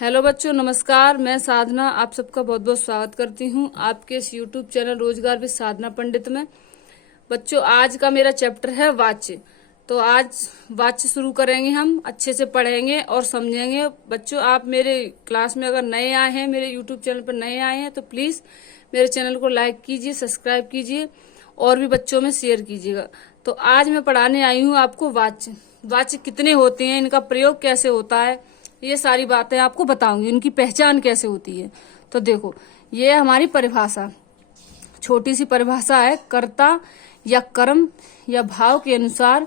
Hello बच्चों, नमस्कार। मैं साधना आप सबका बहुत बहुत स्वागत करती हूँ आपके इस यूट्यूब चैनल रोजगार विद साधना पंडित में। बच्चों, आज का मेरा चैप्टर है वाच्य। तो आज वाच्य शुरू करेंगे, हम अच्छे से पढ़ेंगे और समझेंगे। बच्चों, आप मेरे क्लास में अगर नए आए हैं, मेरे यूट्यूब चैनल पर नए आए हैं, तो प्लीज मेरे चैनल को लाइक कीजिए, सब्सक्राइब कीजिए और भी बच्चों में शेयर कीजिएगा। तो आज मैं पढ़ाने आई हूँ आपको वाच्य। वाच्य कितने होते हैं, इनका प्रयोग कैसे होता है, ये सारी बातें आपको बताऊंगी। इनकी पहचान कैसे होती है। तो देखो, ये हमारी परिभाषा, छोटी सी परिभाषा है। कर्ता या कर्म या भाव के अनुसार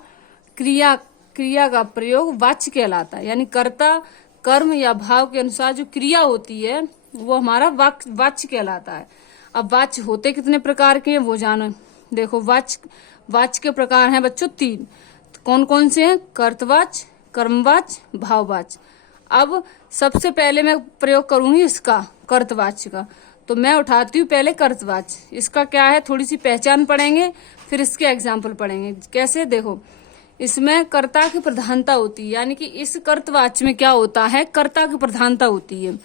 क्रिया का प्रयोग वाच्य कहलाता है। यानी कर्ता, कर्म या भाव के अनुसार जो क्रिया होती है वो हमारा वाच्य कहलाता है। अब वाच्य होते कितने प्रकार के हैं वो जानो। देखो, वाच्य के प्रकार हैं बच्चों 3। कौन कौन से हैं? कर्तवाच्य, कर्मवाच्य, भाववाच्य। अब सबसे पहले मैं प्रयोग करूंगी इसका, कर्तवाच्य का। तो मैं उठाती हूँ पहले कर्तवाच्य। इसका क्या है, थोड़ी सी पहचान पढ़ेंगे, फिर इसके एग्जाम्पल पढ़ेंगे। कैसे? देखो, इसमें कर्ता की प्रधानता होती है। यानी कि इस कर्तवाच्य में क्या होता है, कर्ता की प्रधानता होती है।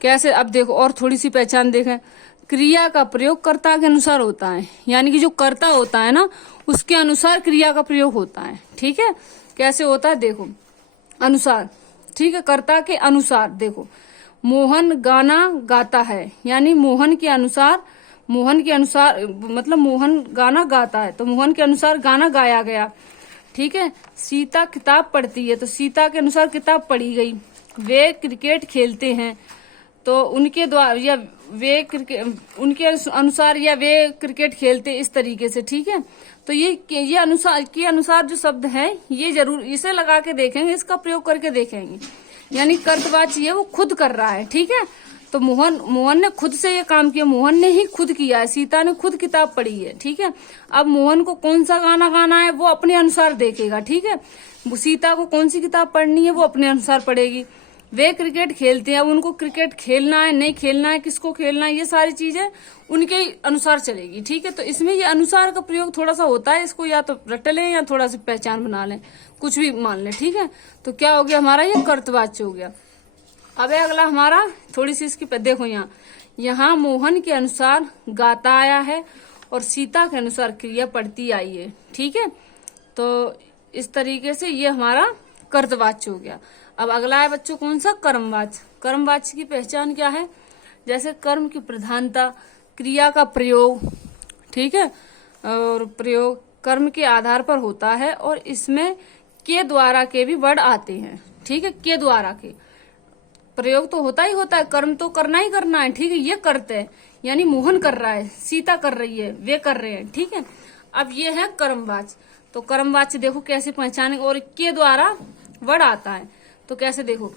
कैसे? अब देखो, और थोड़ी सी पहचान देखें। क्रिया का प्रयोग कर्ता के अनुसार होता है। यानी कि जो कर्ता होता है ना, उसके अनुसार क्रिया का प्रयोग होता है। ठीक है? कैसे होता है? देखो, अनुसार। ठीक है, कर्ता के अनुसार। देखो, मोहन गाना गाता है, यानी मोहन के अनुसार मतलब मोहन गाना गाता है, तो मोहन के अनुसार गाना गाया गया। ठीक है। सीता किताब पढ़ती है, तो सीता के अनुसार किताब पढ़ी गई। वे क्रिकेट खेलते हैं, तो उनके द्वारा या वे क्रिकेट उनके अनुसार या वे क्रिकेट खेलते, इस तरीके से। ठीक है। तो ये अनुसार के अनुसार जो शब्द है, ये जरूर इसे लगा के देखेंगे, इसका प्रयोग करके देखेंगे। यानी कर्तवाच्य ये वो खुद कर रहा है। ठीक है। तो मोहन ने खुद से ये काम किया, मोहन ने ही खुद किया है। सीता ने खुद किताब पढ़ी है। ठीक है। अब मोहन को कौन सा गाना गाना है वो अपने अनुसार देखेगा। ठीक है। सीता को कौन सी किताब पढ़नी है वो अपने अनुसार पढ़ेगी। वे क्रिकेट खेलते हैं, अब उनको क्रिकेट खेलना है, नहीं खेलना है, किसको खेलना है, ये सारी चीजें उनके अनुसार चलेगी। ठीक है। तो इसमें ये अनुसार का प्रयोग थोड़ा सा होता है, इसको या तो रट लें या थोड़ा सा पहचान बना लें, कुछ भी मान लें। ठीक है। तो क्या हो गया हमारा, ये कर्तवाच्य हो गया। अब अगला हमारा, थोड़ी सी इसकी देखो, यहाँ मोहन के अनुसार गाता आया है और सीता के अनुसार क्रिया पढ़ती आई है। ठीक है। तो इस तरीके से ये हमारा कर्तवाच्य हो गया। अब अगला है बच्चों कौन सा, कर्मवाच्य। कर्मवाच्य की पहचान क्या है? जैसे कर्म की प्रधानता, क्रिया का प्रयोग। ठीक है। और प्रयोग कर्म के आधार पर होता है और इसमें के द्वारा के भी वर्ड आते हैं। ठीक है। के द्वारा के प्रयोग तो होता ही होता है, कर्म तो करना ही करना है। ठीक है। ये करते हैं, यानी मोहन कर रहा है, सीता कर रही है, वे कर रहे हैं। ठीक है। अब ये है कर्मवाच्य। तो कर्मवाच्य देखो कैसे पहचाने, और के द्वारा वर्ड आता है। तो कैसे? देखो,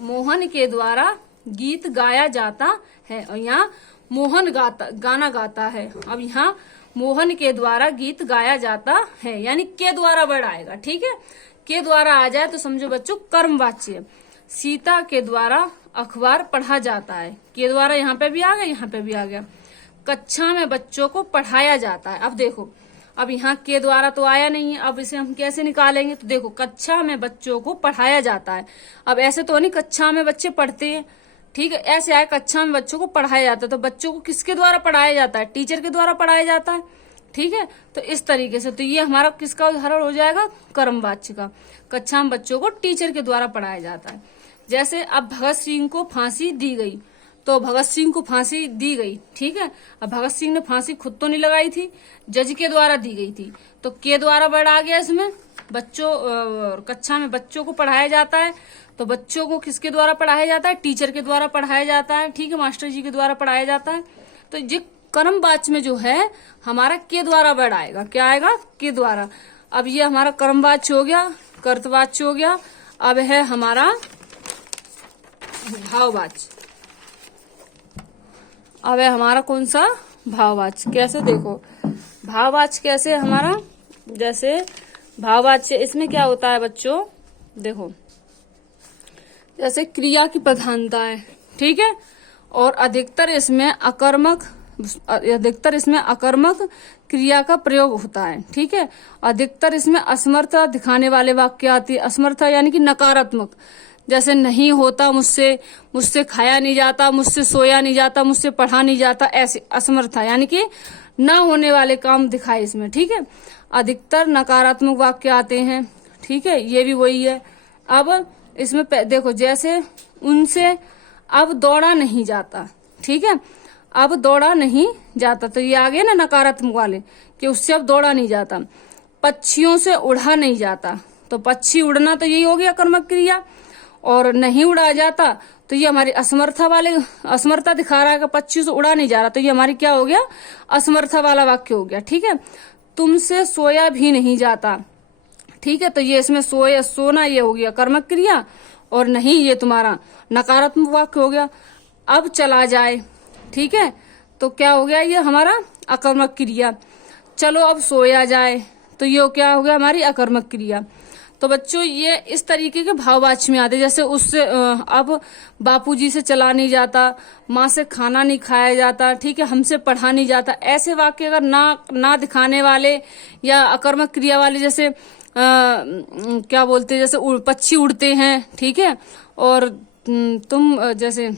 मोहन के द्वारा गीत गाया जाता है, और यहाँ मोहन गाना गाता है। अब यहाँ मोहन के द्वारा गीत गाया जाता है, यानी के द्वारा वर्ड आएगा। ठीक है। के द्वारा आ जाए तो समझो बच्चों कर्मवाच्य। सीता के द्वारा अखबार पढ़ा जाता है, के द्वारा यहाँ पे भी आ गया, यहाँ पे भी आ गया। कक्षा में बच्चों को पढ़ाया जाता है। अब देखो, अब यहाँ के द्वारा तो आया नहीं है, अब इसे हम कैसे निकालेंगे? तो देखो, कक्षा में बच्चों को पढ़ाया जाता है। अब ऐसे तो नहीं कक्षा में बच्चे पढ़ते हैं। ठीक है। ऐसे आए कक्षा में बच्चों को पढ़ाया जाता है, तो बच्चों को किसके द्वारा पढ़ाया जाता है? टीचर के द्वारा पढ़ाया जाता है। ठीक है। तो इस तरीके से, तो ये हमारा किसका उदाहरण हो जाएगा, कर्मवाच्य का। कक्षा में बच्चों को टीचर के द्वारा पढ़ाया जाता है। जैसे अब भगत सिंह को फांसी दी गई, तो भगत सिंह को फांसी दी गई। ठीक है। अब भगत सिंह ने फांसी खुद तो नहीं लगाई थी, जज के द्वारा दी गई थी, तो के द्वारा वर्ड आ गया इसमें। बच्चों कक्षा में बच्चों को पढ़ाया जाता है, तो बच्चों को किसके द्वारा पढ़ाया जाता है? टीचर के द्वारा पढ़ाया जाता है। ठीक है। मास्टर जी के द्वारा पढ़ाया जाता है। तो ये कर्मवाच्य में जो है हमारा के द्वारा वर्ड आएगा। क्या आएगा? के द्वारा। अब ये हमारा कर्मवाच्य हो गया, कर्तवाच्य हो गया। अब है हमारा भाववाच्य। अब है हमारा कौन सा, भाववाच्य। कैसे? देखो, भाववाच्य कैसे है हमारा, जैसे भाववाच्य इसमें क्या होता है बच्चों, देखो, जैसे क्रिया की प्रधानता है। ठीक है। और अधिकतर इसमें अकर्मक क्रिया का प्रयोग होता है। ठीक है। अधिकतर इसमें असमर्थता दिखाने वाले वाक्य आते हैं। असमर्थता यानी कि नकारात्मक, जैसे नहीं होता मुझसे, मुझसे खाया नहीं जाता, मुझसे सोया नहीं जाता, मुझसे पढ़ा नहीं जाता, ऐसे असमर्था यानी कि ना होने वाले काम दिखाए इसमें। ठीक है, अधिकतर नकारात्मक वाक्य आते हैं। ठीक है, ये भी वही है। अब इसमें देखो, जैसे उनसे अब दौड़ा नहीं जाता। ठीक है, अब दौड़ा नहीं जाता, तो ये आ गए ना नकारात्मक वाले कि उससे अब दौड़ा नहीं जाता। पक्षियों से उड़ा नहीं जाता, तो पक्षी उड़ना तो यही हो गया कर्मक क्रिया, और नहीं उड़ा जाता तो ये हमारी असमर्था वाले, असमर्था दिखा रहा है कि पक्षी से उड़ा नहीं जा रहा, तो ये हमारी क्या हो गया, असमर्था वाला वाक्य हो गया। ठीक है, तुमसे सोया भी नहीं जाता। ठीक है, तो ये इसमें सोया, सोना ये हो गया कर्मक क्रिया, और नहीं ये तुम्हारा नकारात्मक वाक्य हो गया। अब चला जाए, ठीक है, तो क्या हो गया, ये हमारा अकर्मक क्रिया। चलो अब सोया जाए, तो ये क्या हो गया, हमारी अकर्मक क्रिया। तो बच्चों ये इस तरीके के भाववाच्य में आते, जैसे उससे अब बापूजी से चला नहीं जाता, माँ से खाना नहीं खाया जाता, ठीक है, हमसे पढ़ा नहीं जाता, ऐसे वाक्य अगर ना दिखाने वाले या अकर्मक क्रिया वाले, जैसे क्या बोलते हैं, जैसे पक्षी उड़ते हैं, ठीक है, और तुम जैसे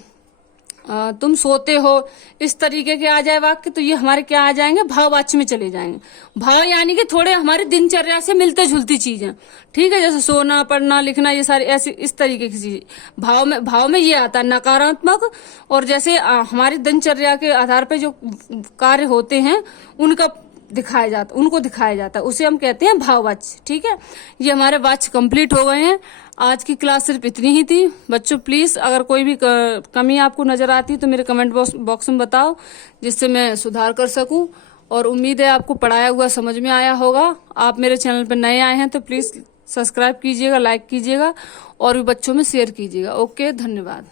तुम सोते हो, इस तरीके के आ जाए वाक्य, तो ये हमारे क्या आ जाएंगे, भाववाच्य में चले जाएंगे। भाव यानी कि थोड़े हमारी दिनचर्या से मिलते जुलती चीजें। ठीक है, जैसे सोना, पढ़ना, लिखना, ये सारी ऐसी इस तरीके की चीजें भाव में ये आता है नकारात्मक, और जैसे हमारी दिनचर्या के आधार पर जो कार्य होते हैं उनको दिखाया जाता है, उसे हम कहते हैं भाववाच्य। ठीक है, ये हमारे वाच्य कंप्लीट हो गए हैं। आज की क्लास सिर्फ इतनी ही थी। बच्चों प्लीज अगर कोई भी कमी आपको नजर आती तो मेरे कमेंट बॉक्स में बताओ, जिससे मैं सुधार कर सकूं। और उम्मीद है आपको पढ़ाया हुआ समझ में आया होगा। आप मेरे चैनल पर नए आए हैं तो प्लीज सब्सक्राइब कीजिएगा, लाइक कीजिएगा और भी बच्चों में शेयर कीजिएगा। ओके, धन्यवाद।